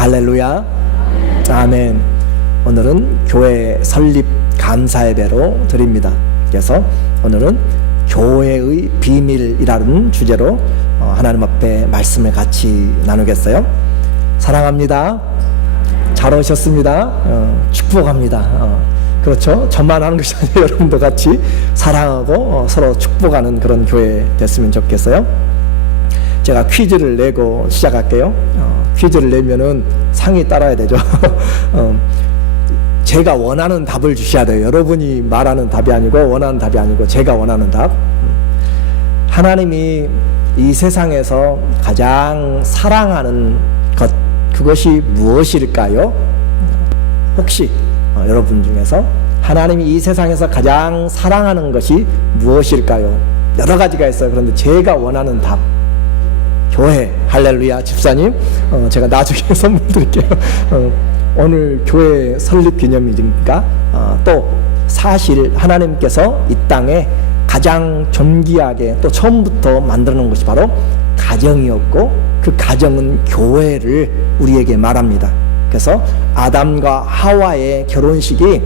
할렐루야. 아멘. 오늘은 교회 설립 감사 예배로 드립니다. 그래서 오늘은 교회의 비밀이라는 주제로 하나님 앞에 말씀을 같이 나누겠어요. 사랑합니다. 잘 오셨습니다. 축복합니다. 그렇죠. 저만 하는 것이 아니라 여러분도 같이 사랑하고 서로 축복하는 그런 교회 됐으면 좋겠어요. 제가 퀴즈를 내고 시작할게요. 퀴즈를 내면은 상이 따라야 되죠. 제가 원하는 답을 주셔야 돼요. 여러분이 말하는 답이 아니고 원하는 답이 아니고 제가 원하는 답. 하나님이 이 세상에서 가장 사랑하는 것, 그것이 무엇일까요? 혹시 여러분 중에서 하나님이 이 세상에서 가장 사랑하는 것이 무엇일까요? 여러 가지가 있어요. 그런데 제가 원하는 답, 교회. 할렐루야. 집사님, 제가 나중에 선물 드릴게요. 오늘 교회 설립 기념일이니까 또 사실 하나님께서 이 땅에 가장 존귀하게 또 처음부터 만들어 놓은 것이 바로 가정이었고, 그 가정은 교회를 우리에게 말합니다. 그래서 아담과 하와의 결혼식이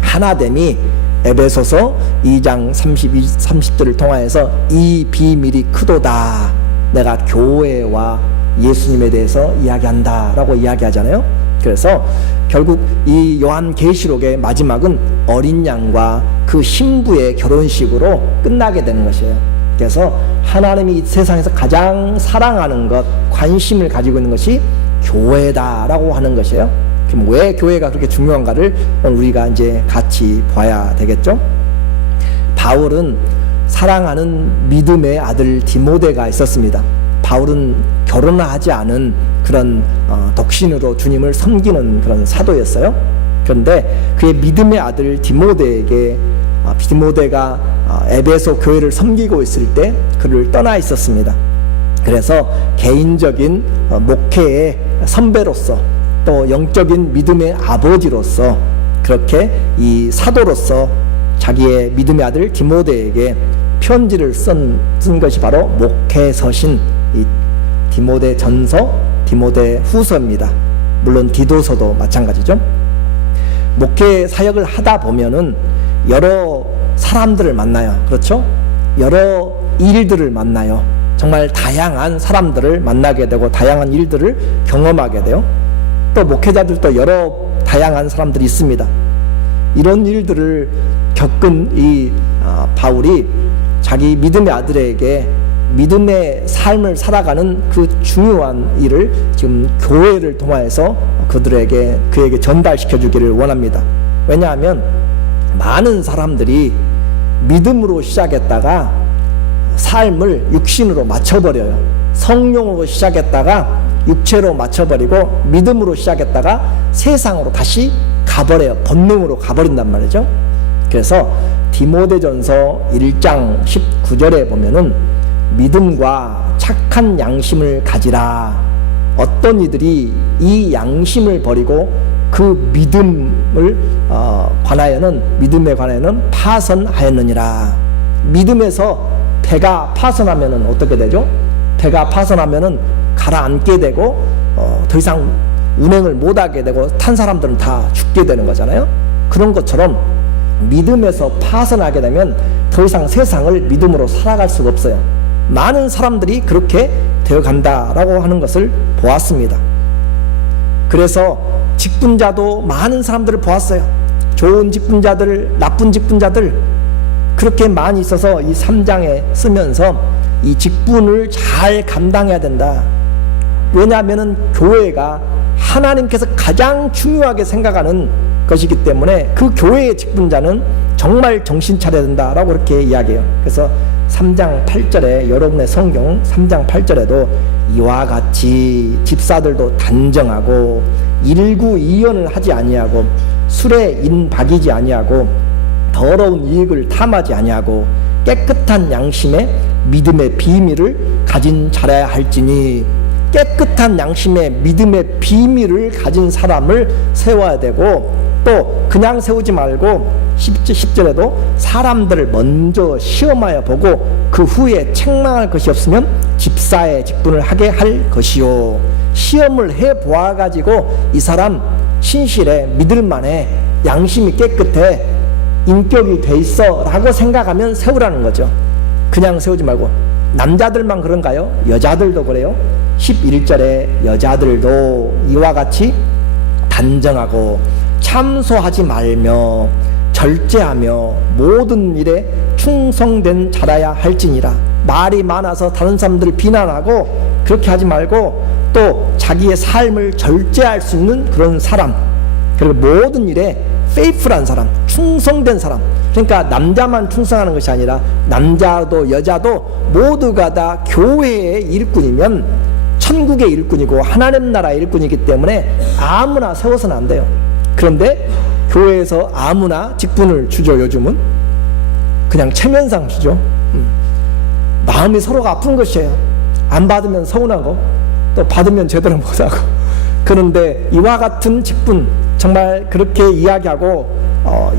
하나됨이 에베소서 2장 30절을 통하여서 이 비밀이 크도다, 내가 교회와 예수님에 대해서 이야기한다 라고 이야기하잖아요. 그래서 결국 이 요한계시록의 마지막은 어린 양과 그 신부의 결혼식으로 끝나게 되는 것이에요. 그래서 하나님이 이 세상에서 가장 사랑하는 것, 관심을 가지고 있는 것이 교회다라고 하는 것이에요. 그럼 왜 교회가 그렇게 중요한가를 오늘 우리가 이제 같이 봐야 되겠죠. 바울은 사랑하는 믿음의 아들 디모데가 있었습니다. 바울은 결혼하지 않은 그런 독신으로 주님을 섬기는 그런 사도였어요. 그런데 그의 믿음의 아들 디모데에게 디모데가 에베소 교회를 섬기고 있을 때 그를 떠나 있었습니다. 그래서 개인적인 목회의 선배로서 또 영적인 믿음의 아버지로서 그렇게 이 사도로서 자기의 믿음의 아들 디모데에게 편지를 쓴 것이 바로 목회서신 이 디모데 전서, 디모데 후서입니다. 물론 디도서도 마찬가지죠. 목회 사역을 하다 보면은 여러 사람들을 만나요. 그렇죠? 여러 일들을 만나요. 정말 다양한 사람들을 만나게 되고 다양한 일들을 경험하게 돼요. 또 목회자들도 여러 다양한 사람들이 있습니다. 이런 일들을 겪은 이 바울이 자기 믿음의 아들에게 믿음의 삶을 살아가는 그 중요한 일을 지금 교회를 통해서 그에게 전달시켜 주기를 원합니다. 왜냐하면 많은 사람들이 믿음으로 시작했다가 삶을 육신으로 맞춰버려요. 성령으로 시작했다가 육체로 맞춰버리고 믿음으로 시작했다가 세상으로 다시 가버려요. 본능으로 가버린단 말이죠. 그래서 디모데전서 1장 19절에 보면은 믿음과 착한 양심을 가지라. 어떤 이들이 이 양심을 버리고 그 믿음에 관하여는 파선하였느니라. 믿음에서 배가 파선하면은 어떻게 되죠? 배가 파선하면은 가라앉게 되고 더 이상 운행을 못하게 되고 탄 사람들은 다 죽게 되는 거잖아요. 그런 것처럼 믿음에서 파선하게 되면 더 이상 세상을 믿음으로 살아갈 수가 없어요. 많은 사람들이 그렇게 되어간다라고 하는 것을 보았습니다. 그래서 직분자도 많은 사람들을 보았어요. 좋은 직분자들, 나쁜 직분자들 그렇게 많이 있어서 이 3장에 쓰면서 이 직분을 잘 감당해야 된다. 왜냐하면 교회가 하나님께서 가장 중요하게 생각하는 것이기 때문에 그 교회의 직분자는 정말 정신 차려야 된다라고 그렇게 이야기해요. 그래서 3장 8절에 여러분의 성경 3장 8절에도 이와 같이 집사들도 단정하고 일구이연을 하지 아니하고 술에 인박이지 아니하고 더러운 이익을 탐하지 아니하고 깨끗한 양심에 믿음의 비밀을 가진 자라야 할지니. 깨끗한 양심의 믿음의 비밀을 가진 사람을 세워야 되고, 또 그냥 세우지 말고 10절에도 사람들을 먼저 시험하여 보고 그 후에 책망할 것이 없으면 집사의 직분을 하게 할 것이요. 시험을 해 보아 가지고 이 사람 신실해, 믿을만해, 양심이 깨끗해, 인격이 돼 있어 라고 생각하면 세우라는 거죠. 그냥 세우지 말고. 남자들만 그런가요? 여자들도 그래요. 11절에 여자들도 이와 같이 단정하고 참소하지 말며 절제하며 모든 일에 충성된 자라야 할지니라. 말이 많아서 다른 사람들을 비난하고 그렇게 하지 말고 또 자기의 삶을 절제할 수 있는 그런 사람, 그리고 모든 일에 faithful한 사람, 충성된 사람. 그러니까 남자만 충성하는 것이 아니라 남자도 여자도 모두가 다 교회의 일꾼이면 천국의 일꾼이고 하나님 나라의 일꾼이기 때문에 아무나 세워서는 안 돼요. 그런데 교회에서 아무나 직분을 주죠. 요즘은 그냥 체면상 주죠. 마음이 서로가 아픈 것이에요. 안 받으면 서운하고 또 받으면 제대로 못하고. 그런데 이와 같은 직분 정말 그렇게 이야기하고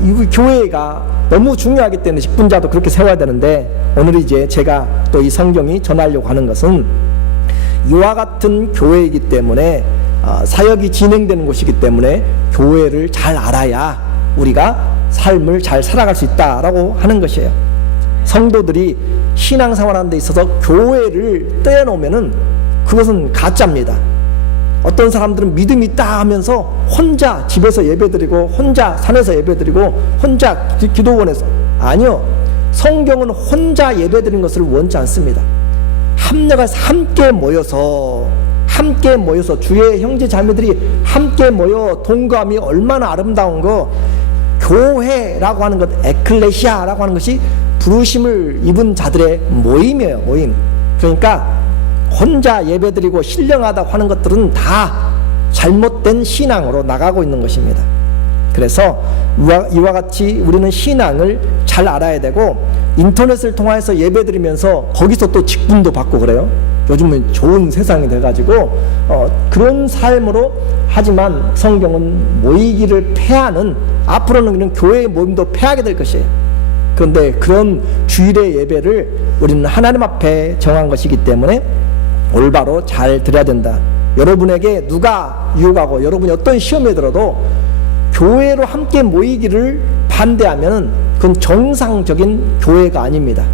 이 교회가 너무 중요하기 때문에 직분자도 그렇게 세워야 되는데, 오늘 이제 제가 또 이 성경이 전하려고 하는 것은 이와 같은 교회이기 때문에 사역이 진행되는 곳이기 때문에 교회를 잘 알아야 우리가 삶을 잘 살아갈 수 있다라고 하는 것이에요. 성도들이 신앙생활하는 데 있어서 교회를 떼어놓으면은 그것은 가짜입니다. 어떤 사람들은 믿음이 있다 하면서 혼자 집에서 예배드리고 혼자 산에서 예배드리고 혼자 기도원에서, 아니요, 성경은 혼자 예배드리는 것을 원치 않습니다. 합력해서 함께 모여서 주의 형제 자매들이 함께 모여 동감이 얼마나 아름다운 거. 교회라고 하는 것, 에클레시아라고 하는 것이 부르심을 입은 자들의 모임이에요. 모임. 그러니까 혼자 예배드리고 신령하다고 하는 것들은 다 잘못된 신앙으로 나가고 있는 것입니다. 그래서 이와 같이 우리는 신앙을 잘 알아야 되고, 인터넷을 통해서 예배드리면서 거기서 또 직분도 받고 그래요. 요즘은 좋은 세상이 돼가지고 그런 삶으로, 하지만 성경은 모이기를 패하는, 앞으로는 우리는 교회의 모임도 패하게 될 것이에요. 그런데 그런 주일의 예배를 우리는 하나님 앞에 정한 것이기 때문에 올바로 잘 드려야 된다. 여러분에게 누가 유혹하고 여러분이 어떤 시험에 들어도 교회로 함께 모이기를 반대하면 그건 정상적인 교회가 아닙니다.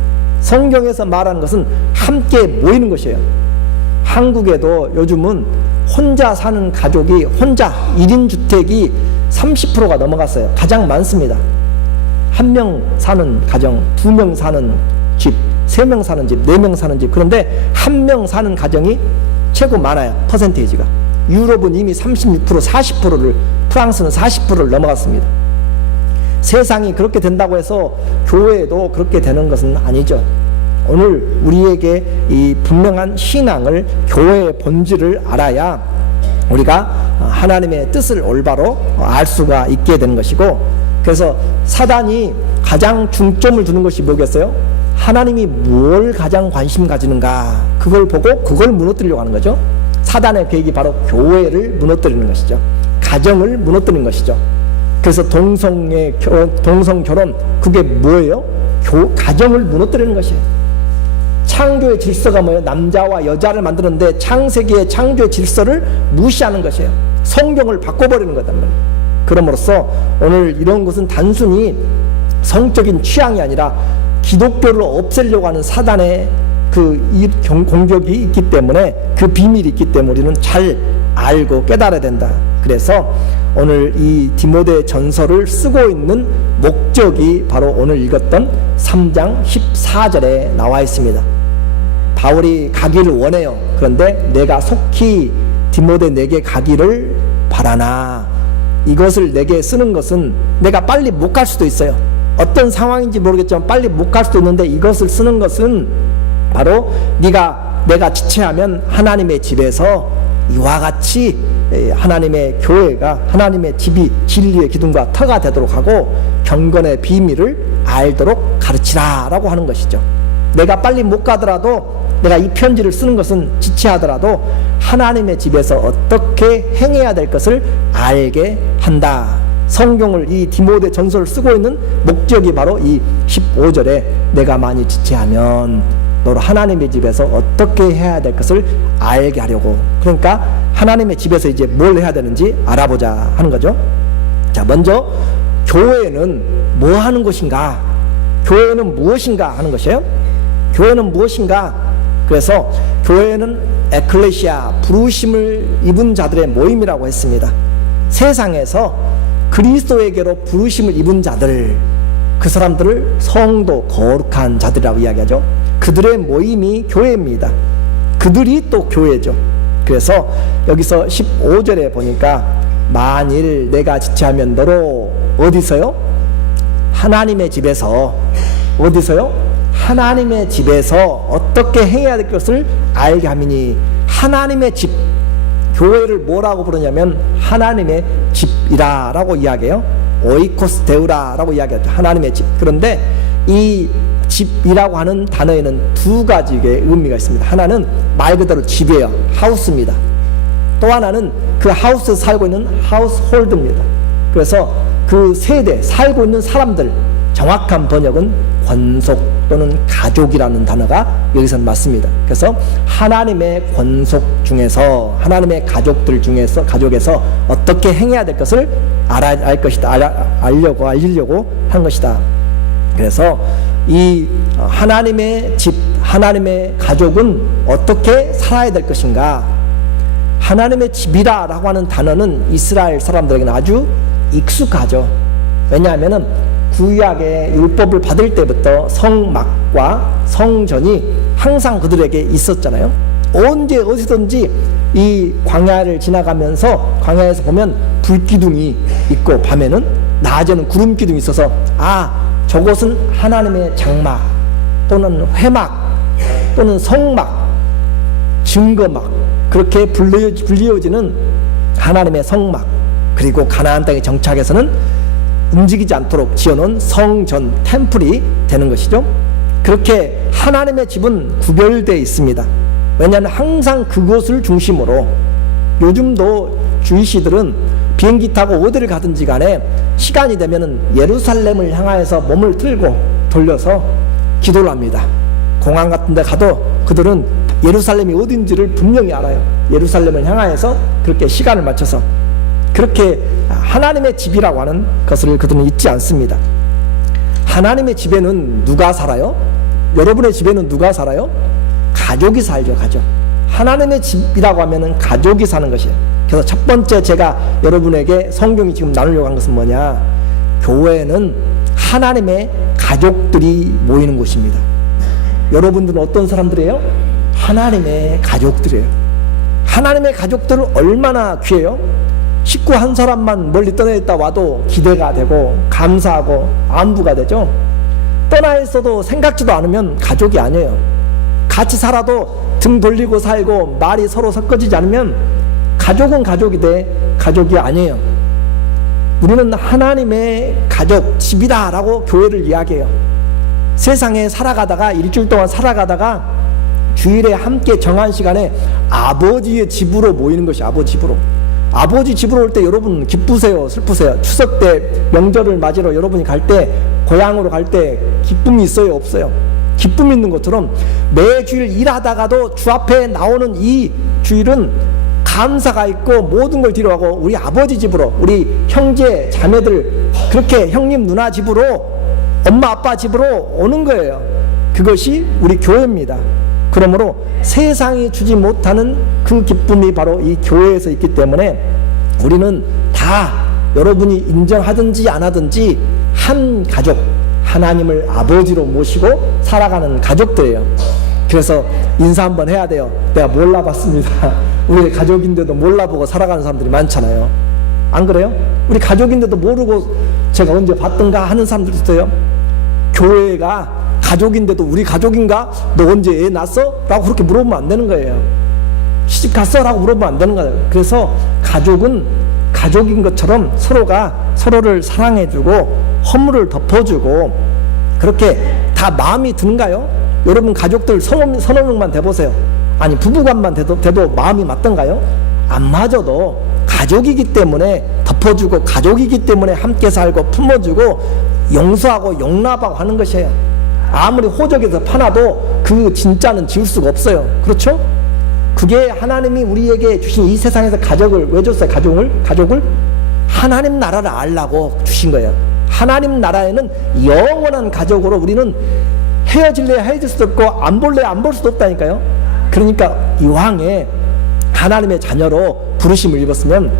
성경에서 말하는 것은 함께 모이는 것이에요. 한국에도 요즘은 혼자 사는 가족이, 혼자 1인 주택이 30%가 넘어갔어요. 가장 많습니다. 1명 사는 가정, 2명 사는 집, 3명 사는 집, 4명 사는 집. 그런데 1명 사는 가정이 최고 많아요. 퍼센테이지가. 유럽은 이미 36%, 40%를, 프랑스는 40%를 넘어갔습니다. 세상이 그렇게 된다고 해서 교회도 그렇게 되는 것은 아니죠. 오늘 우리에게 이 분명한 신앙을, 교회의 본질을 알아야 우리가 하나님의 뜻을 올바로 알 수가 있게 되는 것이고, 그래서 사단이 가장 중점을 두는 것이 뭐겠어요? 하나님이 뭘 가장 관심 가지는가, 그걸 보고 그걸 무너뜨리려고 하는 거죠. 사단의 계획이 바로 교회를 무너뜨리는 것이죠. 가정을 무너뜨리는 것이죠. 그래서 동성 결혼, 그게 뭐예요? 가정을 무너뜨리는 것이에요. 창조의 질서가 뭐예요? 남자와 여자를 만드는데 창세기의 창조의 질서를 무시하는 것이에요. 성경을 바꿔버리는 거단 말이에요. 그럼으로써 오늘 이런 것은 단순히 성적인 취향이 아니라 기독교를 없애려고 하는 사단의 공격이 있기 때문에, 그 비밀이 있기 때문에 우리는 잘 알고 깨달아야 된다. 그래서 오늘 이 디모데 전서를 쓰고 있는 목적이 바로 오늘 읽었던 3장 14절에 나와 있습니다. 바울이 가기를 원해요. 그런데 내가 속히 디모데 내게 가기를 바라나, 이것을 내게 쓰는 것은 내가 빨리 못 갈 수도 있어요. 어떤 상황인지 모르겠지만 빨리 못 갈 수도 있는데, 이것을 쓰는 것은 바로 내가 지체하면 하나님의 집에서 이와 같이 하나님의 교회가, 하나님의 집이 진리의 기둥과 터가 되도록 하고 경건의 비밀을 알도록 가르치라 라고 하는 것이죠. 내가 빨리 못 가더라도, 내가 이 편지를 쓰는 것은 지체하더라도 하나님의 집에서 어떻게 행해야 될 것을 알게 한다. 성경을, 이 디모데 전서를 쓰고 있는 목적이 바로 이 15절에 내가 많이 지체하면 너로 하나님의 집에서 어떻게 해야 될 것을 알게 하려고. 그러니까 하나님의 집에서 이제 뭘 해야 되는지 알아보자 하는 거죠. 자, 먼저 교회는 뭐 하는 곳인가? 교회는 무엇인가 하는 것이에요. 교회는 무엇인가? 그래서 교회는 에클레시아, 부르심을 입은 자들의 모임이라고 했습니다. 세상에서 그리스도에게로 부르심을 입은 자들, 그 사람들을 성도, 거룩한 자들이라고 이야기하죠. 그들의 모임이 교회입니다. 그들이 또 교회죠. 그래서 여기서 15절에 보니까 만일 내가 지체하면 너로 어디서요? 하나님의 집에서. 어디서요? 하나님의 집에서 어떻게 행해야 될 것을 알게 함이니. 하나님의 집, 교회를 뭐라고 부르냐면 하나님의 집이라 라고 이야기해요. 오이코스 데우라 라고 이야기하죠. 하나님의 집. 그런데 이 집이라고 하는 단어에는 두 가지의 의미가 있습니다. 하나는 말 그대로 집이에요. 하우스입니다. 또 하나는 그 하우스에 살고 있는 하우스홀드입니다. 그래서 그 세대, 살고 있는 사람들, 정확한 번역은 권속 또는 가족이라는 단어가 여기서는 맞습니다. 그래서 하나님의 권속 중에서, 하나님의 가족들 중에서, 가족에서 어떻게 행해야 될 것을 알 것이다. 알리려고 한 것이다. 그래서 이 하나님의 집, 하나님의 가족은 어떻게 살아야 될 것인가? 하나님의 집이라 라고 하는 단어는 이스라엘 사람들에게는 아주 익숙하죠. 왜냐하면 구약의 율법을 받을 때부터 성막과 성전이 항상 그들에게 있었잖아요. 언제 어디든지 이 광야를 지나가면서 광야에서 보면 불기둥이 있고, 밤에는, 낮에는 구름 기둥이 있어서 저곳은 하나님의 장막 또는 회막 또는 성막, 증거막, 그렇게 불리어지는 하나님의 성막, 그리고 가나안 땅에 정착해서는 움직이지 않도록 지어놓은 성전, 템플이 되는 것이죠. 그렇게 하나님의 집은 구별되어 있습니다. 왜냐하면 항상 그곳을 중심으로, 요즘도 주이시들은 비행기 타고 어디를 가든지 간에 시간이 되면은 예루살렘을 향하여서 몸을 틀고 돌려서 기도를 합니다. 공항 같은 데 가도 그들은 예루살렘이 어딘지를 분명히 알아요. 예루살렘을 향하여서 그렇게 시간을 맞춰서 그렇게 하나님의 집이라고 하는 것을 그들은 잊지 않습니다. 하나님의 집에는 누가 살아요? 여러분의 집에는 누가 살아요? 가족이 살죠. 가족. 하나님의 집이라고 하면은 가족이 사는 것이에요. 그래서 첫 번째 제가 여러분에게 성경이 지금 나누려고 한 것은 뭐냐? 교회는 하나님의 가족들이 모이는 곳입니다. 여러분들은 어떤 사람들이에요? 하나님의 가족들이에요. 하나님의 가족들은 얼마나 귀해요? 식구 한 사람만 멀리 떠나 있다 와도 기대가 되고 감사하고 안부가 되죠. 떠나 있어도 생각지도 않으면 가족이 아니에요. 같이 살아도 등 돌리고 살고 말이 서로 섞어지지 않으면 가족은 가족이 돼, 가족이 아니에요. 우리는 하나님의 가족, 집이다 라고 교회를 이야기해요. 세상에 살아가다가, 일주일 동안 살아가다가 주일에 함께 정한 시간에 아버지의 집으로 모이는 것이 아버지 집으로. 아버지 집으로 올 때 여러분 기쁘세요? 슬프세요? 추석 때 명절을 맞이러 여러분이 갈 때, 고향으로 갈 때 기쁨이 있어요? 없어요? 기쁨이 있는 것처럼 매주일 일하다가도 주 앞에 나오는 이 주일은 감사가 있고 모든 걸 뒤로하고 우리 아버지 집으로, 우리 형제 자매들, 그렇게 형님 누나 집으로, 엄마 아빠 집으로 오는 거예요. 그것이 우리 교회입니다. 그러므로 세상이 주지 못하는 그 기쁨이 바로 이 교회에서 있기 때문에 우리는 다 여러분이 인정하든지 안 하든지 한 가족, 하나님을 아버지로 모시고 살아가는 가족들이에요. 그래서 인사 한번 해야 돼요. 내가 몰라봤습니다. 우리 가족인데도 몰라보고 살아가는 사람들이 많잖아요. 안 그래요? 우리 가족인데도 모르고 제가 언제 봤던가 하는 사람들도 있어요. 교회가 가족인데도 우리 가족인가? 너 언제 애 낳았어? 라고 그렇게 물어보면 안 되는 거예요. 시집 갔어? 라고 물어보면 안 되는 거예요. 그래서 가족은 가족인 것처럼 서로가 서로를 사랑해주고 허물을 덮어주고, 그렇게 다 마음이 드는가요? 여러분 가족들 서너 명만 돼보세요. 아니 부부간만 돼도 마음이 맞던가요? 안 맞아도 가족이기 때문에 덮어주고, 가족이기 때문에 함께 살고 품어주고 용서하고 용납하고 하는 것이에요. 아무리 호적에서 파놔도 그 진짜는 지울 수가 없어요. 그렇죠? 그게 하나님이 우리에게 주신 이 세상에서 가족을 왜 줬어요? 가족을 하나님 나라를 알라고 주신 거예요. 하나님 나라에는 영원한 가족으로 우리는 헤어질래 헤어질 수도 없고 안 볼래 안 볼 수도 없다니까요. 그러니까 이왕에 하나님의 자녀로 부르심을 입었으면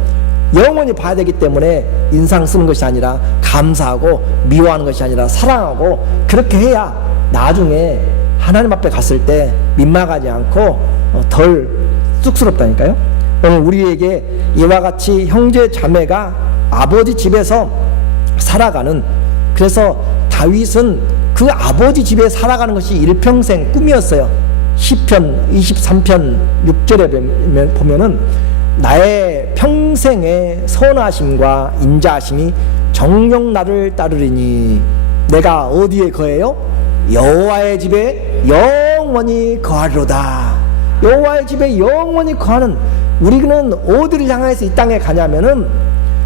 영원히 봐야 되기 때문에 인상 쓰는 것이 아니라 감사하고 미워하는 것이 아니라 사랑하고 그렇게 해야 나중에 하나님 앞에 갔을 때 민망하지 않고 덜 쑥스럽다니까요. 오늘 우리에게 이와 같이 형제 자매가 아버지 집에서 살아가는, 그래서 다윗은 그 아버지 집에 살아가는 것이 일평생 꿈이었어요. 시편 23편 6절에 보면은 나의 평생의 선하심과 인자하심이 정녕 나를 따르리니 내가 어디에 거해요? 여호와의 집에 영원히 거하리로다. 여호와의 집에 영원히 거하는, 우리는 어디를 향해서 이 땅에 가냐면은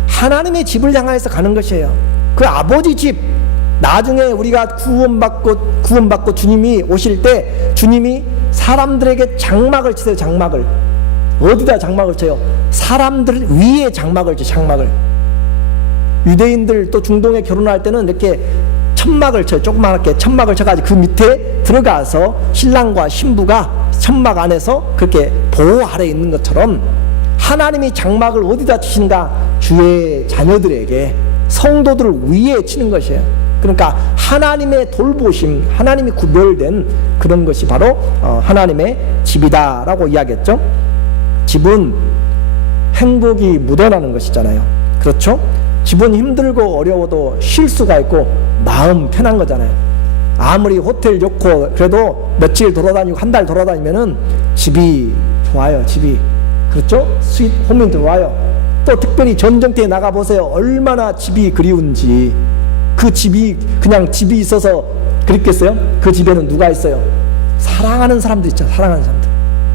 하나님의 집을 향해서 가는 것이에요. 그 아버지 집, 나중에 우리가 구원받고 주님이 오실 때 주님이 사람들에게 장막을 치세요. 장막을 어디다 장막을 쳐요? 사람들 위에 장막을 쳐. 장막을. 유대인들 또 중동에 결혼할 때는 이렇게 천막을 쳐요. 조그맣게 천막을 쳐가지고 그 밑에 들어가서 신랑과 신부가 천막 안에서 그렇게 보호 아래 있는 것처럼 하나님이 장막을 어디다 치신가? 주의 자녀들에게, 성도들 위에 치는 것이에요. 그러니까 하나님의 돌보심, 하나님이 구별된 그런 것이 바로 하나님의 집이다라고 이야기했죠. 집은 행복이 묻어나는 것이잖아요. 그렇죠? 집은 힘들고 어려워도 쉴 수가 있고 마음 편한 거잖아요. 아무리 호텔 좋고 그래도 며칠 돌아다니고 한 달 돌아다니면은 집이 좋아요. 집이. 그렇죠? 스윗 홈이 들어와요. 또 특별히 전쟁터에 나가보세요. 얼마나 집이 그리운지. 그 집이 그냥 집이 있어서 그립겠어요? 그 집에는 누가 있어요? 사랑하는 사람들 있잖아요. 사랑하는 사람들,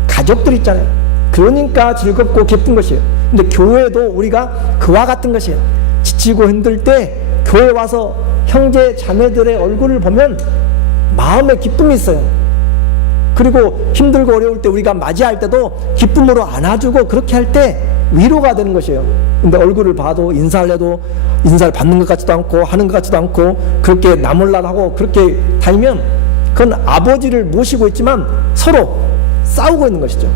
가족들 있잖아요. 그러니까 즐겁고 기쁜 것이에요. 근데 교회도 우리가 그와 같은 것이에요. 지치고 힘들 때 교회 와서 형제 자매들의 얼굴을 보면 마음에 기쁨이 있어요. 그리고 힘들고 어려울 때 우리가 맞이할 때도 기쁨으로 안아주고 그렇게 할 때 위로가 되는 것이에요. 근데 얼굴을 봐도 인사를 해도 인사를 받는 것 같지도 않고 하는 것 같지도 않고 그렇게 나몰라하고 그렇게 다니면 그건 아버지를 모시고 있지만 서로 싸우고 있는 것이죠.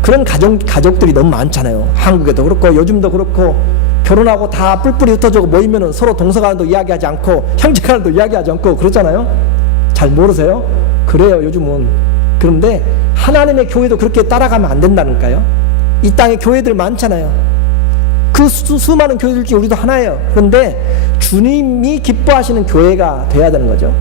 그런 가족들이 너무 많잖아요. 한국에도 그렇고 요즘도 그렇고 결혼하고 다 뿔뿔이 흩어지고 모이면은 서로 동서간도 이야기하지 않고 형제간도 이야기하지 않고 그러잖아요. 잘 모르세요? 그래요 요즘은. 그런데 하나님의 교회도 그렇게 따라가면 안 된다니까요. 이 땅에 교회들 많잖아요. 그 수많은 교회들 중에 우리도 하나예요. 그런데 주님이 기뻐하시는 교회가 돼야 되는 거죠.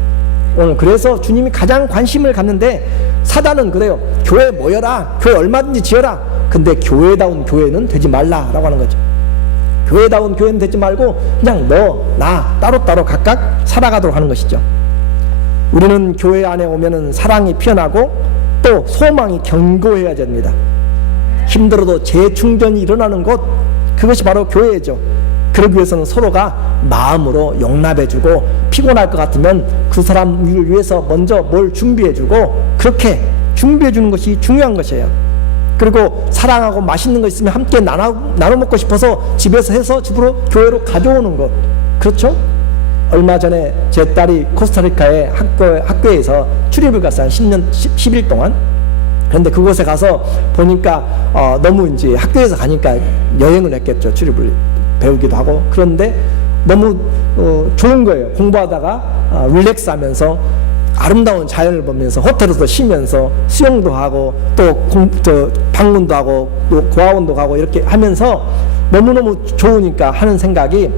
오늘 그래서 주님이 가장 관심을 갖는데 사단은 그래요. 교회 모여라, 교회 얼마든지 지어라. 근데 교회다운 교회는 되지 말라라고 하는 거죠. 교회다운 교회는 되지 말고 그냥 너, 나 따로따로 각각 살아가도록 하는 것이죠. 우리는 교회 안에 오면은 사랑이 피어나고 또 소망이 견고해야 됩니다. 힘들어도 재충전이 일어나는 곳, 그것이 바로 교회죠. 그러기 위해서는 서로가 마음으로 용납해주고 피곤할 것 같으면 그 사람을 위해서 먼저 뭘 준비해주고 그렇게 준비해주는 것이 중요한 것이에요. 그리고 사랑하고 맛있는 거 있으면 함께 나눠 먹고 싶어서 집에서 해서 집으로 교회로 가져오는 것. 그렇죠? 얼마 전에 제 딸이 코스타리카의 학교에서 출입을 갔어요. 한 10일 동안. 그런데 그곳에 가서 보니까 너무 이제 학교에서 가니까 여행을 했겠죠. 출입을 배우기도 하고. 그런데 너무 좋은 거예요. 공부하다가 릴렉스 하면서 아름다운 자연을 보면서 호텔에서 쉬면서 수영도 하고 또 방문도 하고 또 고아원도 가고 이렇게 하면서 너무너무 좋으니까 하는 생각이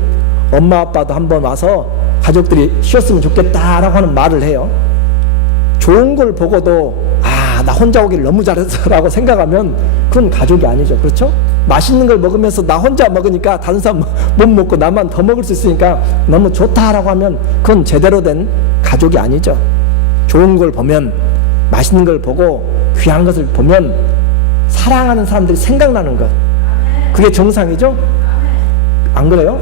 엄마 아빠도 한번 와서 가족들이 쉬었으면 좋겠다라고 하는 말을 해요. 좋은 걸 보고도 나 혼자 오길 너무 잘했어 라고 생각하면 그건 가족이 아니죠. 그렇죠? 맛있는 걸 먹으면서 나 혼자 먹으니까 다른 사람 못 먹고 나만 더 먹을 수 있으니까 너무 좋다라고 하면 그건 제대로 된 가족이 아니죠. 좋은 걸 보면, 맛있는 걸 보고 귀한 것을 보면 사랑하는 사람들이 생각나는 것, 그게 정상이죠? 안 그래요?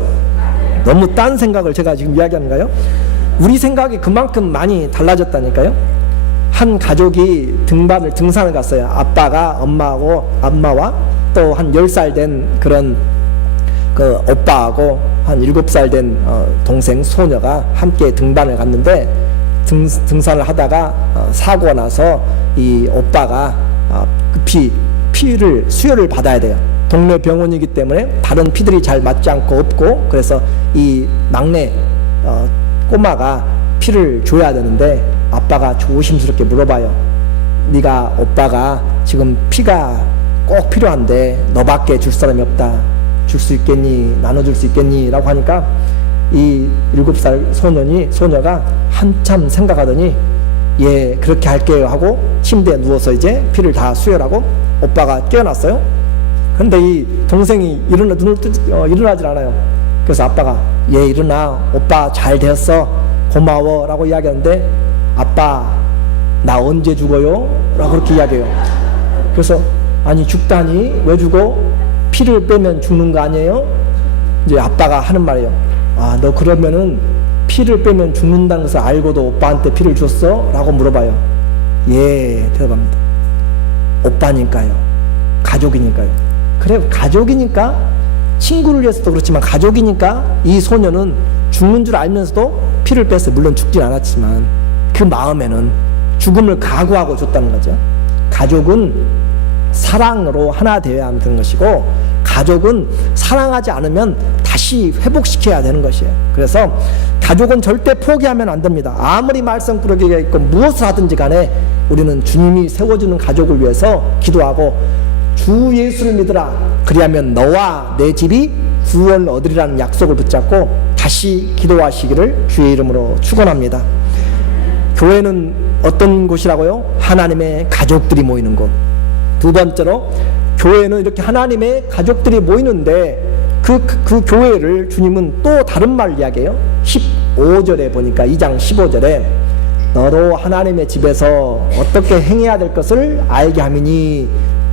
너무 딴 생각을 제가 지금 이야기하는가요? 우리 생각이 그만큼 많이 달라졌다니까요. 한 가족이 등산을 갔어요. 아빠가 엄마와 또 한 10살 된 그런 그 오빠하고 한 7살 된 동생 소녀가 함께 등반을 갔는데 등산을 하다가 사고가 나서 이 오빠가 급히 수혈을 받아야 돼요. 동네 병원이기 때문에 다른 피들이 잘 맞지 않고 없고, 그래서 이 막내 꼬마가 피를 줘야 되는데 아빠가 조심스럽게 물어봐요. 네가 오빠가 지금 피가 꼭 필요한데 너밖에 줄 사람이 없다. 줄 수 있겠니? 나눠줄 수 있겠니? 라고 하니까 이 7살 소녀가 한참 생각하더니 예, 그렇게 할게요 하고 침대에 누워서 이제 피를 다 수혈하고 오빠가 깨어났어요. 근데 이 동생이 일어나질 않아요. 그래서 아빠가 예, 일어나, 오빠 잘 되었어, 고마워 라고 이야기하는데 아빠 나 언제 죽어요? 라고 그렇게 이야기해요. 그래서 아니 죽다니 왜 죽어? 피를 빼면 죽는 거 아니에요? 이제 아빠가 하는 말이에요. 아, 너 그러면은 피를 빼면 죽는다는 것을 알고도 오빠한테 피를 줬어? 라고 물어봐요. 예, 대답합니다. 오빠니까요. 가족이니까요. 그래, 가족이니까, 친구를 위해서도 그렇지만 가족이니까 이 소녀는 죽는 줄 알면서도 피를 뺐어. 물론 죽진 않았지만 그 마음에는 죽음을 각오하고 줬다는 거죠. 가족은 사랑으로 하나 되어야 하는 것이고, 가족은 사랑하지 않으면 다시 회복시켜야 되는 것이에요. 그래서 가족은 절대 포기하면 안 됩니다. 아무리 말썽꾸러기가 있고 무엇을 하든지 간에 우리는 주님이 세워주는 가족을 위해서 기도하고 주 예수를 믿으라, 그리하면 너와 내 집이 구원 얻으리라는 약속을 붙잡고 다시 기도하시기를 주의 이름으로 축원합니다. 교회는 어떤 곳이라고요? 하나님의 가족들이 모이는 곳. 두 번째로, 교회는 이렇게 하나님의 가족들이 모이는데 그 교회를 주님은 또 다른 말 이야기해요. 15절에 보니까 2장 15절에 너로 하나님의 집에서 어떻게 행해야 될 것을 알게 함이니,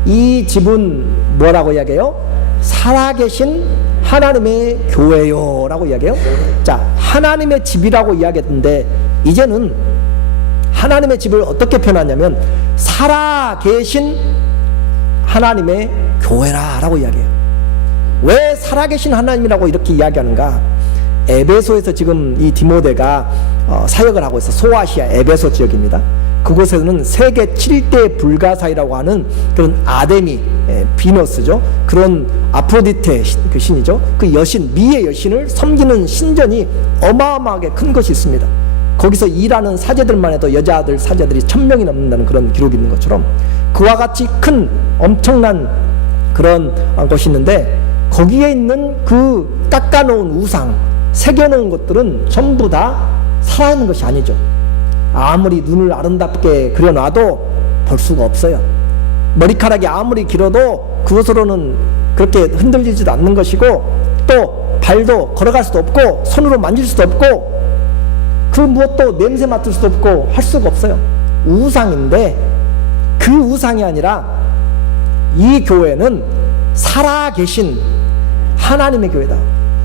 이 집은 뭐라고 이야기해요? 살아계신 하나님의 교회요 라고 이야기해요. 자, 하나님의 집이라고 이야기했는데 이제는 하나님의 집을 어떻게 표현하냐면 살아계신 하나님의 교회라 라고 이야기해요. 왜 살아계신 하나님이라고 이렇게 이야기하는가? 에베소에서 지금 이 디모데가 사역을 하고 있어. 소아시아 에베소 지역입니다. 그곳에는 세계 7대 불가사이라고 하는 그런 아데미, 비너스죠. 그런 아프로디테 그 신이죠. 그 여신, 미의 여신을 섬기는 신전이 어마어마하게 큰 것이 있습니다. 거기서 일하는 사제들만 해도 여자들 사제들이 1000명이 넘는다는 그런 기록이 있는 것처럼 그와 같이 큰 엄청난 그런 것이 있는데, 거기에 있는 그 깎아놓은 우상, 새겨놓은 것들은 전부 다 살아있는 것이 아니죠. 아무리 눈을 아름답게 그려놔도 볼 수가 없어요. 머리카락이 아무리 길어도 그것으로는 그렇게 흔들리지도 않는 것이고, 또 발도 걸어갈 수도 없고 손으로 만질 수도 없고 그 무엇도 냄새 맡을 수도 없고 할 수가 없어요. 우상인데 그 우상이 아니라 이 교회는 살아계신 하나님의 교회다.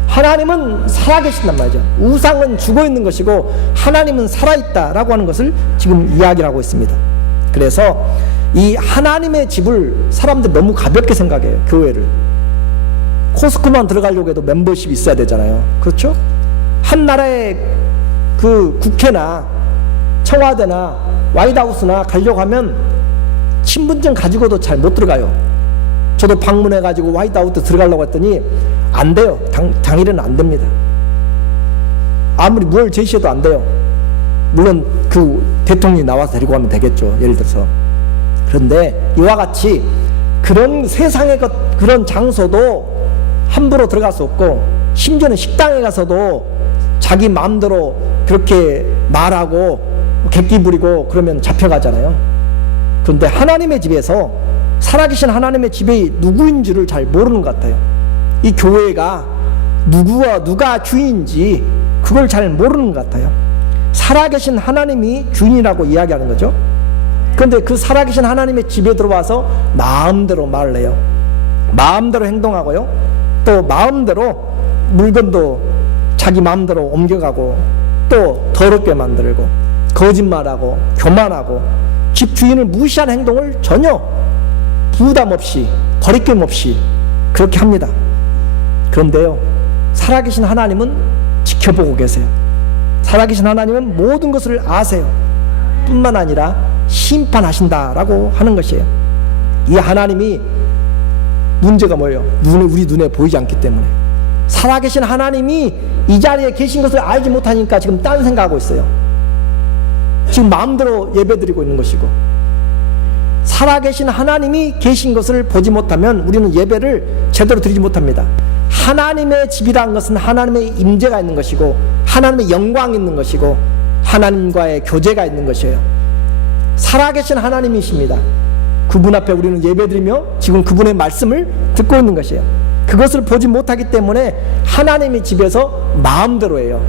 하나님은 살아계신단 말이죠. 우상은 죽어있는 것이고 하나님은 살아있다라고 하는 것을 지금 이야기를 하고 있습니다. 그래서 이 하나님의 집을 사람들 너무 가볍게 생각해요. 교회를 코스코만 들어가려고 해도 멤버십이 있어야 되잖아요. 그렇죠? 한 나라의 그 국회나 청와대나 화이트하우스나 가려고 하면 신분증 가지고도 잘 못 들어가요. 저도 방문해가지고 화이트하우스 들어가려고 했더니 안 돼요. 당일은 안 됩니다. 아무리 뭘 제시해도 안 돼요. 물론 그 대통령이 나와서 데리고 가면 되겠죠. 예를 들어서. 그런데 이와 같이 그런 세상의 그런 장소도 함부로 들어갈 수 없고, 심지어는 식당에 가서도 자기 마음대로 그렇게 말하고 객기 부리고 그러면 잡혀가잖아요. 그런데 하나님의 집에서, 살아계신 하나님의 집이 누구인지를 잘 모르는 것 같아요. 이 교회가 누가 주인인지 그걸 잘 모르는 것 같아요. 살아계신 하나님이 주인이라고 이야기하는 거죠. 그런데 그 살아계신 하나님의 집에 들어와서 마음대로 말을 해요. 마음대로 행동하고요. 또 마음대로 물건도 자기 마음대로 옮겨가고 또 더럽게 만들고, 거짓말하고 교만하고 집 주인을 무시하는 행동을 전혀 부담 없이 거리낌 없이 그렇게 합니다. 그런데요, 살아계신 하나님은 지켜보고 계세요. 살아계신 하나님은 모든 것을 아세요. 뿐만 아니라 심판하신다라고 하는 것이에요. 이 하나님이 문제가 뭐예요? 우리 눈에 보이지 않기 때문에. 살아계신 하나님이 이 자리에 계신 것을 알지 못하니까 지금 딴 생각하고 있어요. 지금 마음대로 예배드리고 있는 것이고, 살아계신 하나님이 계신 것을 보지 못하면 우리는 예배를 제대로 드리지 못합니다. 하나님의 집이라는 것은 하나님의 임재가 있는 것이고, 하나님의 영광이 있는 것이고, 하나님과의 교제가 있는 것이에요. 살아계신 하나님이십니다. 그분 앞에 우리는 예배드리며 지금 그분의 말씀을 듣고 있는 것이에요. 그것을 보지 못하기 때문에 하나님의 집에서 마음대로 해요.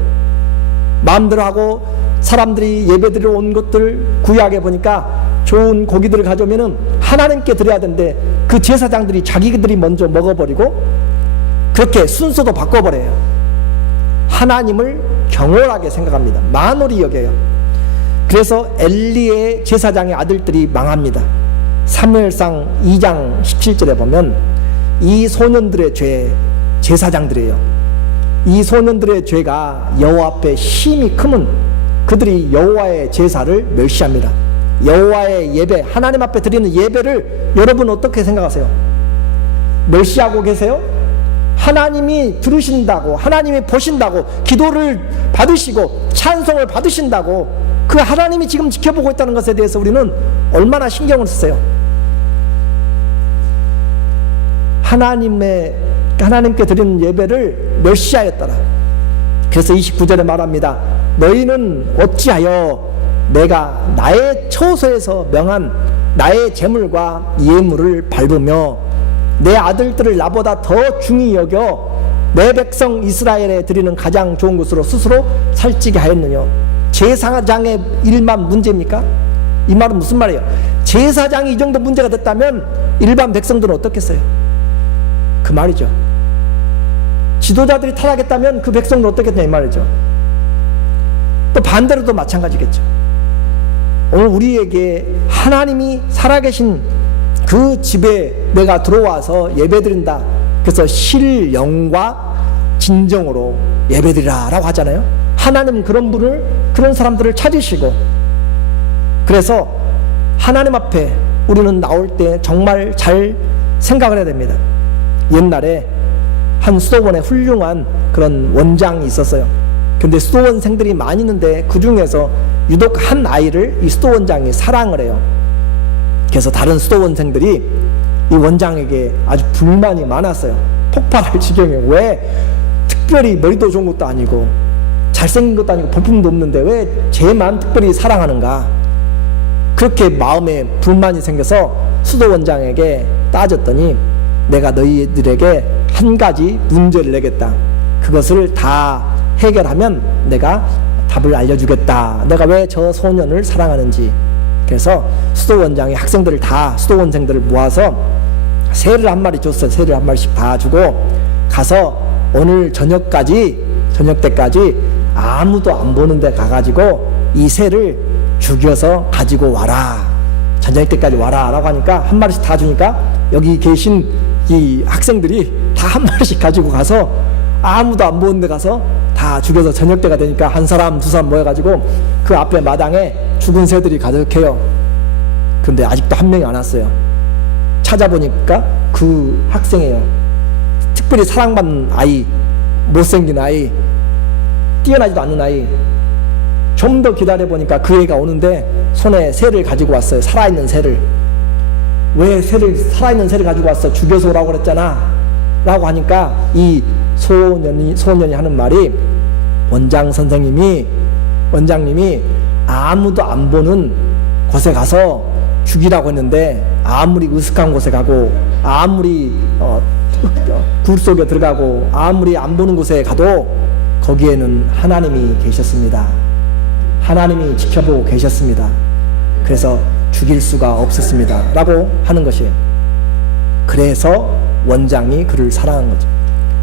마음대로 하고, 사람들이 예배드리러 온 것들 구약에 보니까 좋은 고기들을 가져오면은 하나님께 드려야 되는데 그 제사장들이 자기들이 먼저 먹어버리고 그렇게 순서도 바꿔버려요. 하나님을 경홀하게 생각합니다. 만홀히 여겨요. 그래서 엘리의 제사장의 아들들이 망합니다. 사무엘상 2장 17절에 보면 이 소년들의 죄, 제사장들이에요. 이 소년들의 죄가 여호와 앞에 심히 크면 그들이 여호와의 제사를 멸시합니다. 여호와의 예배, 하나님 앞에 드리는 예배를 여러분 어떻게 생각하세요? 멸시하고 계세요? 하나님이 들으신다고, 하나님이 보신다고, 기도를 받으시고 찬송을 받으신다고, 그 하나님이 지금 지켜보고 있다는 것에 대해서 우리는 얼마나 신경을 쓰세요? 하나님께 드리는 예배를 멸시하였더라. 그래서 29절에 말합니다. 너희는 어찌하여 내가 나의 처소에서 명한 나의 제물과 예물을 밟으며 내 아들들을 나보다 더 중히 여겨 내 백성 이스라엘에 드리는 가장 좋은 것으로 스스로 살찌게 하였느냐. 제사장의 일만 문제입니까? 이 말은 무슨 말이에요? 제사장이 이 정도 문제가 됐다면 일반 백성들은 어떻겠어요? 그 말이죠. 지도자들이 타락했다면 그 백성들은 어떻겠냐 이 말이죠. 또 반대로도 마찬가지겠죠. 오늘 우리에게 하나님이 살아계신 그 집에 내가 들어와서 예배드린다. 그래서 실영과 진정으로 예배드리라 라고 하잖아요. 하나님은 그런 사람들을 찾으시고, 그래서 하나님 앞에 우리는 나올 때 정말 잘 생각을 해야 됩니다. 옛날에 한 수도원에 훌륭한 그런 원장이 있었어요. 근데 수도원생들이 많이 있는데 그 중에서 유독 한 아이를 이 수도원장이 사랑을 해요. 그래서 다른 수도원생들이 이 원장에게 아주 불만이 많았어요. 폭발할 지경에 왜 특별히 머리도 좋은 것도 아니고 잘생긴 것도 아니고 볼품도 없는데 왜 쟤만 특별히 사랑하는가. 그렇게 마음에 불만이 생겨서 수도원장에게 따졌더니 내가 너희들에게 한 가지 문제를 내겠다. 그것을 다 해결하면 내가 답을 알려주겠다. 내가 왜 저 소년을 사랑하는지. 그래서 수도원장이 학생들을 다, 수도원생들을 모아서 새를 한 마리 줬어요. 새를 한 마리씩 다 주고 가서 오늘 저녁 때까지 아무도 안 보는 데 가가지고 이 새를 죽여서 가지고 와라. 저녁 때까지 와라 라고 하니까 한 마리씩 다 주니까 여기 계신 이 학생들이 다 한 마리씩 가지고 가서 아무도 안 보는 데 가서 다 죽여서 저녁 때가 되니까 한 사람 두 사람 모여가지고 그 앞에 마당에 죽은 새들이 가득해요. 근데 아직도 한 명이 안 왔어요. 찾아보니까 그 학생이에요. 특별히 사랑받는 아이, 못생긴 아이, 뛰어나지도 않는 아이. 좀 더 기다려보니까 그 애가 오는데 손에 새를 가지고 왔어요. 살아있는 새를. 왜 살아있는 새를 가지고 왔어? 죽여서 오라고 그랬잖아 라고 하니까 이 소년이 하는 말이, 원장님이 아무도 안 보는 곳에 가서 죽이라고 했는데 아무리 으슥한 곳에 가고 아무리 굴 속에 들어가고 아무리 안 보는 곳에 가도 거기에는 하나님이 계셨습니다. 하나님이 지켜보고 계셨습니다. 그래서 죽일 수가 없었습니다 라고 하는 것이에요. 그래서 원장이 그를 사랑한 거죠.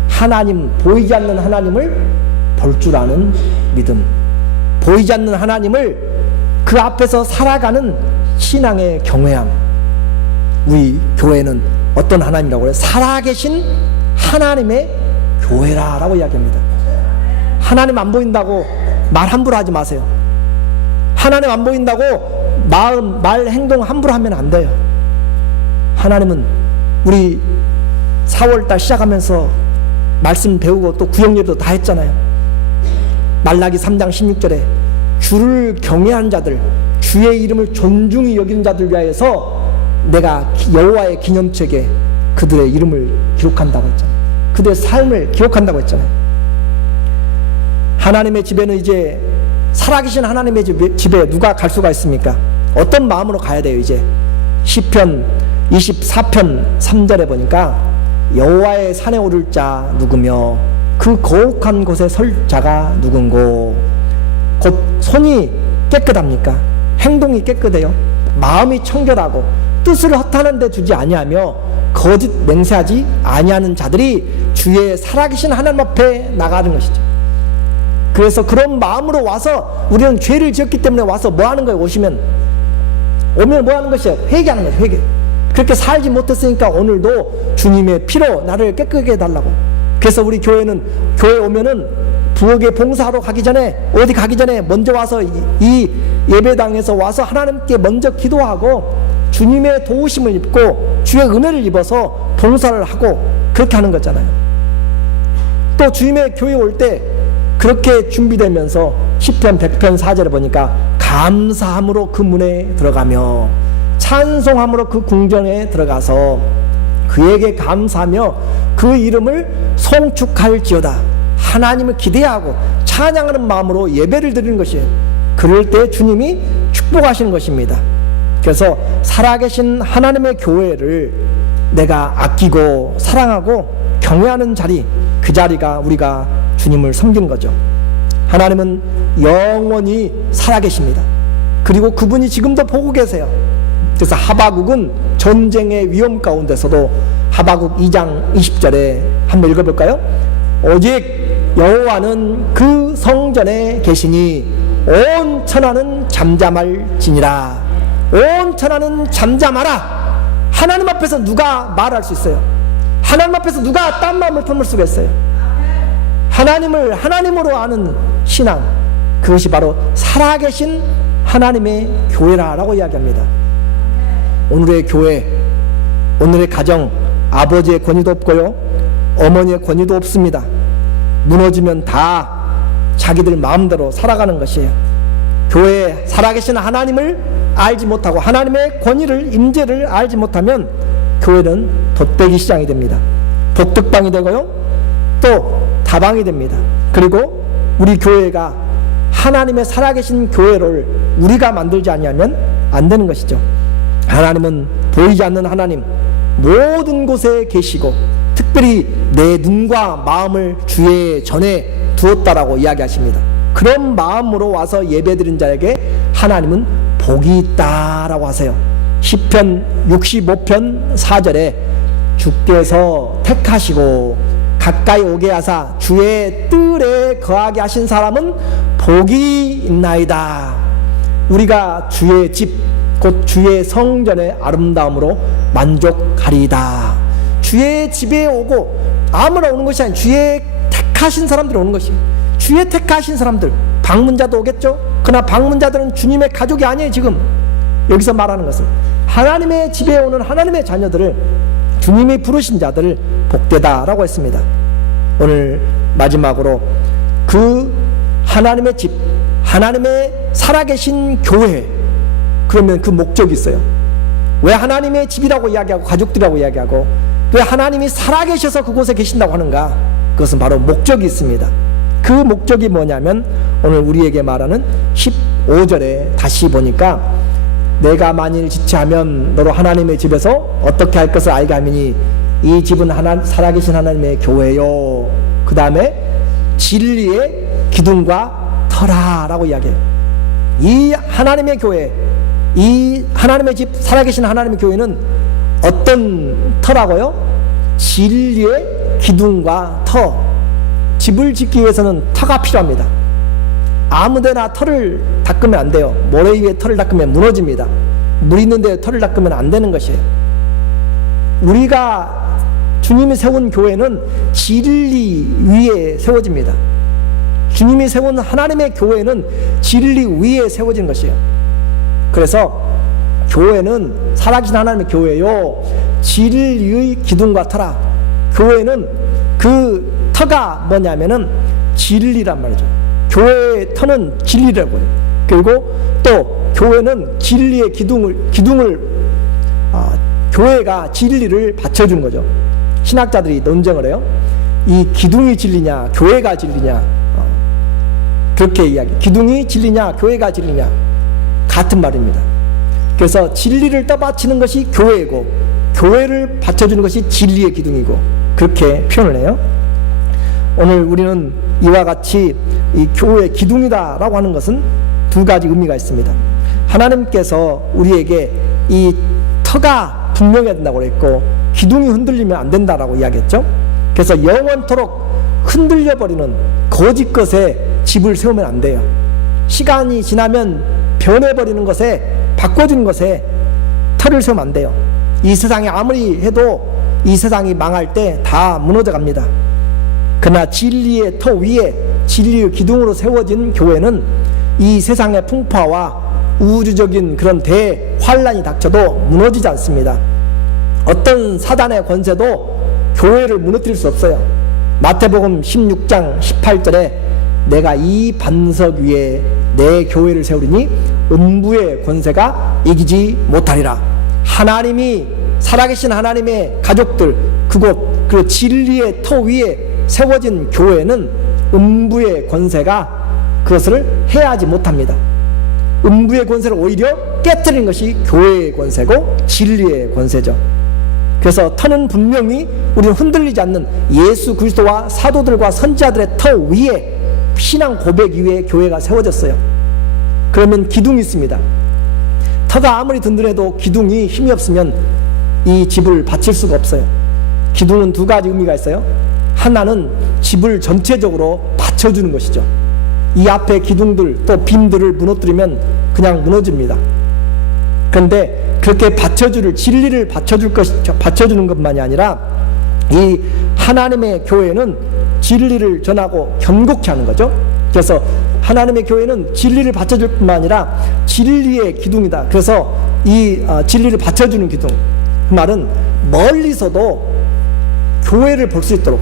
하나님, 보이지 않는 하나님을 볼 줄 아는 믿음, 보이지 않는 하나님을 그 앞에서 살아가는 신앙의 경외함. 우리 교회는 어떤 하나님이라고 그래요? 살아계신 하나님의 교회라고 이야기합니다. 하나님 안 보인다고 말 함부로 하지 마세요. 하나님 안 보인다고 말 행동 함부로 하면 안 돼요. 하나님은 우리 4월달 시작하면서 말씀 배우고 또 구역예도 다 했잖아요. 말라기 3장 16절에 주를 경외하는 자들, 주의 이름을 존중히 여기는 자들 위하여서 내가 여호와의 기념책에 그들의 이름을 기록한다고 했잖아요. 그들의 삶을 기록한다고 했잖아요. 하나님의 집에는 이제 살아계신 하나님의 집에 누가 갈 수가 있습니까? 어떤 마음으로 가야 돼요? 이제 시편 24편 3절에 보니까 여호와의 산에 오를 자 누구며 그 거룩한 곳에 설 자가 누군고. 곧 손이 깨끗합니까? 행동이 깨끗해요? 마음이 청결하고 뜻을 허탄한 데 두지 아니하며 거짓 맹세하지 아니하는 자들이 주의 살아계신 하나님 앞에 나가는 것이죠. 그래서 그런 마음으로 와서 우리는 죄를 지었기 때문에 와서 뭐 하는 거예요? 오면 뭐 하는 것이에요? 회개하는 거예요. 회개. 그렇게 살지 못했으니까 오늘도 주님의 피로 나를 깨끗하게 해달라고. 그래서 우리 교회는 교회 오면은 부엌에 봉사하러 가기 전에 어디 가기 전에 먼저 와서 이 예배당에서 와서 하나님께 먼저 기도하고 주님의 도우심을 입고 주의 은혜를 입어서 봉사를 하고 그렇게 하는 거잖아요. 또 주님의 교회 올 때 그렇게 준비되면서 시편 100편 4절에 보니까 감사함으로 그 문에 들어가며 찬송함으로 그 궁전에 들어가서 그에게 감사하며 그 이름을 송축할지어다. 하나님을 기대하고 찬양하는 마음으로 예배를 드리는 것이에요. 그럴 때 주님이 축복하시는 것입니다. 그래서 살아계신 하나님의 교회를 내가 아끼고 사랑하고 경외하는 자리, 그 자리가 우리가 주님을 섬기는 거죠. 하나님은 영원히 살아계십니다. 그리고 그분이 지금도 보고 계세요. 그래서 하바국은 전쟁의 위험 가운데서도 하바국 2장 20절에 한번 읽어볼까요? 오직 여호와는 그 성전에 계시니 온 천하는 잠잠할지니라. 온 천하는 잠잠하라. 하나님 앞에서 누가 말할 수 있어요? 하나님 앞에서 누가 딴 마음을 품을 수가 있어요? 하나님을 하나님으로 아는 신앙, 그것이 바로 살아계신 하나님의 교회라고 이야기합니다. 오늘의 교회, 오늘의 가정, 아버지의 권위도 없고요, 어머니의 권위도 없습니다. 무너지면 다 자기들 마음대로 살아가는 것이에요. 교회에 살아계신 하나님을 알지 못하고 하나님의 권위를, 임재를 알지 못하면 교회는 돛대기 시장이 됩니다. 복덕방이 되고요, 또 다방이 됩니다. 그리고 우리 교회가 하나님의 살아계신 교회를 우리가 만들지 아니하면 안 되는 것이죠. 하나님은 보이지 않는 하나님, 모든 곳에 계시고 특별히 내 눈과 마음을 주의 전에 두었다라고 이야기하십니다. 그런 마음으로 와서 예배드린 자에게 하나님은 복이 있다라고 하세요. 시편 65편 4절에 주께서 택하시고 가까이 오게 하사 주의 뜰에 거하게 하신 사람은 복이 있나이다. 우리가 주의 집, 곧 주의 성전의 아름다움으로 만족하리이다. 주의 집에 오고 아무나 오는 것이 아니라 주의 택하신 사람들이 오는 것이에요. 주의 택하신 사람들, 방문자도 오겠죠. 그러나 방문자들은 주님의 가족이 아니에요. 지금 여기서 말하는 것은 하나님의 집에 오는 하나님의 자녀들을, 주님이 부르신 자들을 복되다라고 했습니다. 오늘 마지막으로 그 하나님의 집, 하나님의 살아계신 교회, 그러면 그 목적이 있어요. 왜 하나님의 집이라고 이야기하고 가족들이라고 이야기하고 왜 하나님이 살아계셔서 그곳에 계신다고 하는가? 그것은 바로 목적이 있습니다. 그 목적이 뭐냐면 오늘 우리에게 말하는 15절에 다시 보니까 내가 만일 지체하면 너로 하나님의 집에서 어떻게 할 것을 알게 하미니 이 집은 살아계신 하나님의 교회요. 그 다음에 진리의 기둥과 터라라고 이야기해요. 이 하나님의 교회, 이 하나님의 집, 살아계신 하나님의 교회는 어떤 터라고요? 진리의 기둥과 터. 집을 짓기 위해서는 터가 필요합니다. 아무데나 털을 닦으면 안 돼요. 모래 위에 털을 닦으면 무너집니다. 물 있는 데 털을 닦으면 안 되는 것이에요. 우리가 주님이 세운 교회는 진리 위에 세워집니다. 주님이 세운 하나님의 교회는 진리 위에 세워진 것이에요. 그래서 교회는 살아계신 하나님의 교회요, 진리의 기둥과 터라. 교회는 그 터가 뭐냐면은 진리란 말이죠. 교회의 터는 진리라고 해요. 그리고 또 교회는 진리의 기둥을 교회가 진리를 받쳐주는 거죠. 신학자들이 논쟁을 해요. 이 기둥이 진리냐 교회가 진리냐, 그렇게 이야기. 기둥이 진리냐 교회가 진리냐, 같은 말입니다. 그래서 진리를 떠받치는 것이 교회이고 교회를 받쳐주는 것이 진리의 기둥이고, 그렇게 표현을 해요. 오늘 우리는 이와 같이 이 교회의 기둥이다 라고 하는 것은 두 가지 의미가 있습니다. 하나님께서 우리에게 이 터가 분명해야 된다고 그랬고, 기둥이 흔들리면 안 된다라고 이야기했죠. 그래서 영원토록 흔들려버리는 거짓 것에 집을 세우면 안 돼요. 시간이 지나면 변해버리는 것에, 바꿔주는 것에 터를 세우면 안 돼요. 이 세상에 아무리 해도 이 세상이 망할 때 다 무너져 갑니다. 그러나 진리의 터 위에 진리의 기둥으로 세워진 교회는 이 세상의 풍파와 우주적인 그런 대환란이 닥쳐도 무너지지 않습니다. 어떤 사단의 권세도 교회를 무너뜨릴 수 없어요. 마태복음 16장 18절에 내가 이 반석 위에 내 교회를 세우리니 음부의 권세가 이기지 못하리라. 하나님이, 살아계신 하나님의 가족들, 그곳 그 진리의 터 위에 세워진 교회는 음부의 권세가 그것을 해하지 못합니다. 음부의 권세를 오히려 깨뜨리는 것이 교회의 권세고 진리의 권세죠. 그래서 터는 분명히 우리는 흔들리지 않는 예수 그리스도와 사도들과 선지자들의 터 위에, 신앙 고백 위에 교회가 세워졌어요. 그러면 기둥이 있습니다. 터가 아무리 든든해도 기둥이 힘이 없으면 이 집을 받칠 수가 없어요. 기둥은 두 가지 의미가 있어요. 하나는 집을 전체적으로 받쳐주는 것이죠. 이 앞에 기둥들 또 빔들을 무너뜨리면 그냥 무너집니다. 그런데 그렇게 진리를 받쳐주는 것만이 아니라 이 하나님의 교회는 진리를 전하고 견고케 하는 거죠. 그래서 하나님의 교회는 진리를 받쳐줄 뿐만 아니라 진리의 기둥이다. 그래서 이 진리를 받쳐주는 기둥, 그 말은 멀리서도 교회를 볼 수 있도록,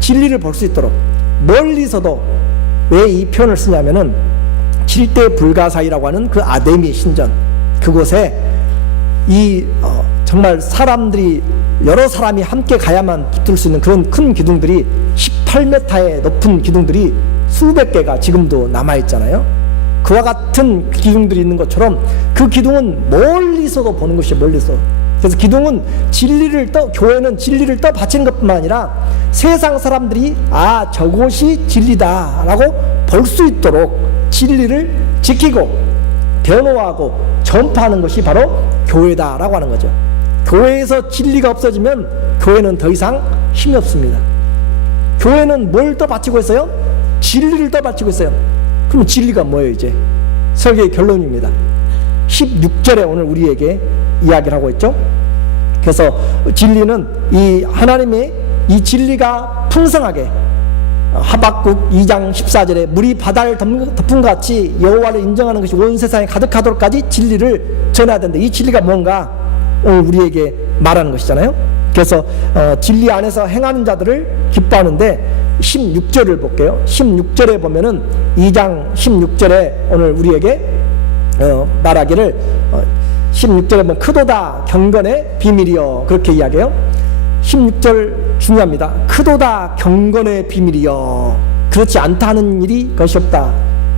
진리를 볼 수 있도록 멀리서도. 왜 이 표현을 쓰냐면은 7대 불가사의라고 하는 그 아데미 신전, 그곳에 정말 사람들이, 여러 사람이 함께 가야만 붙을 수 있는 그런 큰 기둥들이 18m의 높은 기둥들이 수백 개가 지금도 남아있잖아요. 그와 같은 기둥들이 있는 것처럼 그 기둥은 멀리서도 보는 것이에요. 멀리서. 그래서 기둥은 교회는 진리를 떠받치는 것뿐만 아니라 세상 사람들이 저곳이 진리다 라고 볼 수 있도록 진리를 지키고 변호하고 전파하는 것이 바로 교회다 라고 하는 거죠. 교회에서 진리가 없어지면 교회는 더 이상 힘이 없습니다. 교회는 뭘 떠받치고 있어요? 진리를 떠받치고 있어요. 그럼 진리가 뭐예요? 이제 설교의 결론입니다. 16절에 오늘 우리에게 이야기를 하고 있죠. 그래서 진리는 이 하나님의 이 진리가 풍성하게, 하박국 2장 14절에 물이 바다를 덮은 것 같이 여호와를 인정하는 것이 온 세상에 가득하도록까지 진리를 전해야 된다. 이 진리가 뭔가 오늘 우리에게 말하는 것이잖아요. 그래서 진리 안에서 행하는 자들을 기뻐하는데 16절을 볼게요. 16절에 보면은 2장 16절에 오늘 우리에게 말하기를 16절에 보면 크도다 경건의 비밀이여, 그렇게 이야기해요. 16절 중요합니다. 크도다 경건의 비밀이여, 그렇지 않다 하는 일이 것이 없다.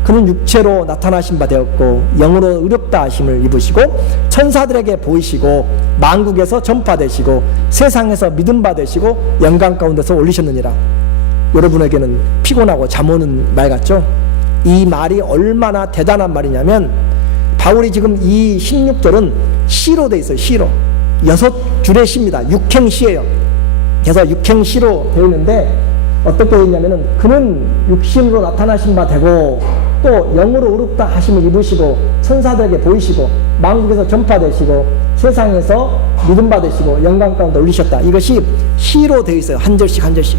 그는 육체로 나타나신 바 되었고 영으로 의롭다 하심을 입으시고 천사들에게 보이시고 만국에서 전파되시고 세상에서 믿음 받으시고 영광 가운데서 올리셨느니라. 여러분에게는 피곤하고 잠 오는 말 같죠? 이 말이 얼마나 대단한 말이냐면, 바울이 지금 이 16절은 시로 돼 있어요. 시로 6줄의 시입니다. 육행시예요. 그래서 육행시로 되어 있는데 어떻게 되어 있냐면은 그는 육신으로 나타나신 바 되고 또 영으로 의롭다 하심을 입으시고 천사들에게 보이시고 만국에서 전파되시고 세상에서 믿음 받으시고 영광 가운데 올리셨다. 이것이 시로 되어 있어요. 한 절씩 한 절씩.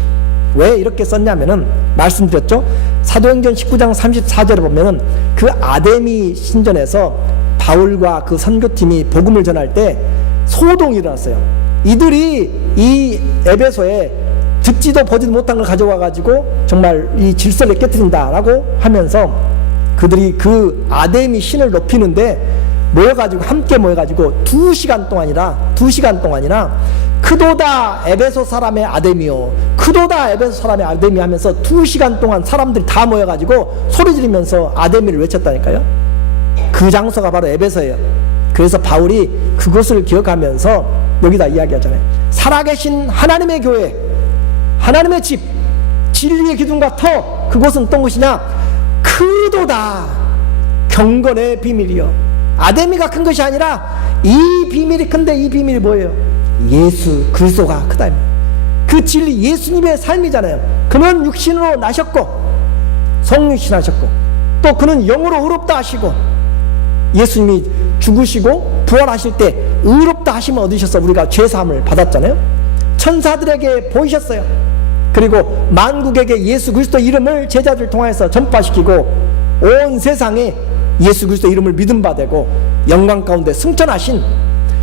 왜 이렇게 썼냐면은 말씀드렸죠. 사도행전 19장 34절에 보면은 그 아데미 신전에서 바울과 그 선교팀이 복음을 전할 때 소동이 일어났어요. 이들이 이 에베소에 듣지도 보지도 못한 걸 가져와 가지고 정말 이 질서를 깨뜨린다라고 하면서 그들이 그 아데미 신을 높이는데 모여가지고 함께 모여가지고 2시간 동안이나 크도다 에베소 사람의 아데미요, 크도다 에베소 사람의 아데미 하면서 2시간 동안 사람들이 다 모여가지고 소리 지르면서 아데미를 외쳤다니까요. 그 장소가 바로 에베소예요. 그래서 바울이 그것을 기억하면서 여기다 이야기하잖아요. 살아계신 하나님의 교회, 하나님의 집, 진리의 기둥과 터, 그곳은 어떤 곳이냐? 크도다, 경건의 비밀이요. 아데미가 큰 것이 아니라 이 비밀이 큰데, 이 비밀이 뭐예요? 예수 그리스도가 크다. 그 진리, 예수님의 삶이잖아요. 그는 육신으로 나셨고 성육신 하셨고 또 그는 영으로 의롭다 하시고, 예수님이 죽으시고 부활하실 때 의롭다 하심을 얻으셔서 우리가 죄사함을 받았잖아요. 천사들에게 보이셨어요. 그리고 만국에게 예수 그리스도 이름을 제자들 통해서 전파시키고 온 세상에 예수 그리스도 이름을 믿음 받고 영광 가운데 승천하신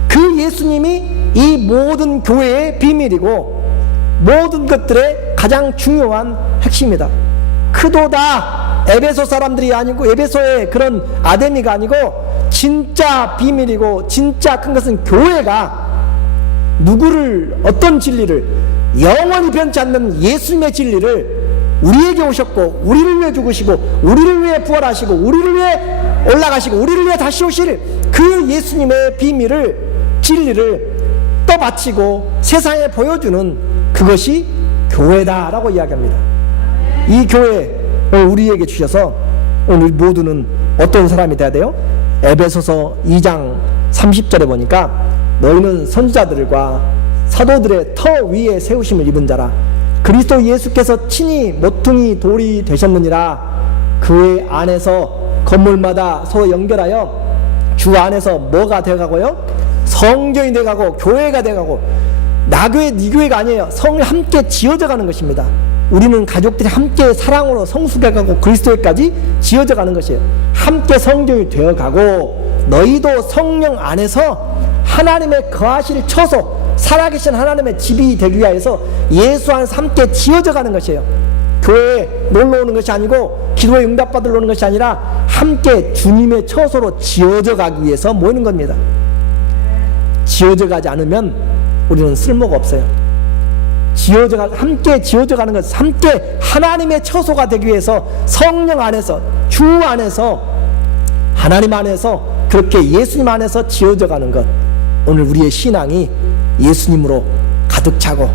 그 예수님이 이 모든 교회의 비밀이고 모든 것들의 가장 중요한 핵심이다. 크도다 에베소 사람들이 아니고, 에베소의 그런 아데미가 아니고, 진짜 비밀이고 진짜 큰 것은 교회가 누구를, 어떤 진리를, 영원히 변치 않는 예수님의 진리를 우리에게 오셨고 우리를 위해 죽으시고 우리를 위해 부활하시고 우리를 위해 올라가시고 우리를 위해 다시 오실 그 예수님의 비밀을, 진리를 떠받치고 세상에 보여주는 그것이 교회다라고 이야기합니다. 이 교회 우리에게 주셔서 오늘 모두는 어떤 사람이 돼야 돼요? 에베소서 2장 30절에 보니까 너희는 선지자들과 사도들의 터 위에 세우심을 입은 자라. 그리스도 예수께서 친히 모퉁이 돌이 되셨느니라. 그의 안에서 건물마다 서로 연결하여 주 안에서 뭐가 되어가고요? 성전이 되어가고 교회가 되어가고, 나교회 니교회가 아니에요. 성을 함께 지어져가는 것입니다. 우리는 가족들이 함께 사랑으로 성숙해가고 그리스도에까지 지어져가는 것이에요. 함께 성전이 되어가고 너희도 성령 안에서 하나님의 거하실 처소, 살아계신 하나님의 집이 되기 위해서 예수 안에서 함께 지어져가는 것이에요. 교회에 놀러 오는 것이 아니고 기도에 응답받으러 오는 것이 아니라 함께 주님의 처소로 지어져 가기 위해서 모이는 겁니다. 지어져 가지 않으면 우리는 쓸모가 없어요. 함께 지어져 가는 것, 함께 하나님의 처소가 되기 위해서 성령 안에서, 주 안에서, 하나님 안에서, 그렇게 예수님 안에서 지어져 가는 것. 오늘 우리의 신앙이 예수님으로 가득 차고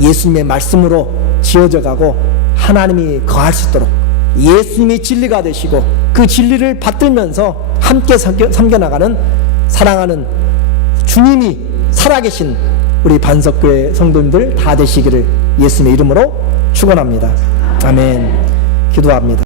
예수님의 말씀으로 지어져 가고 하나님이 거할 수 있도록 예수님이 진리가 되시고 그 진리를 받들면서 함께 섬겨나가는, 사랑하는 주님이 살아계신 우리 반석교회 성도님들 다 되시기를 예수님의 이름으로 축원합니다. 아멘. 기도합니다.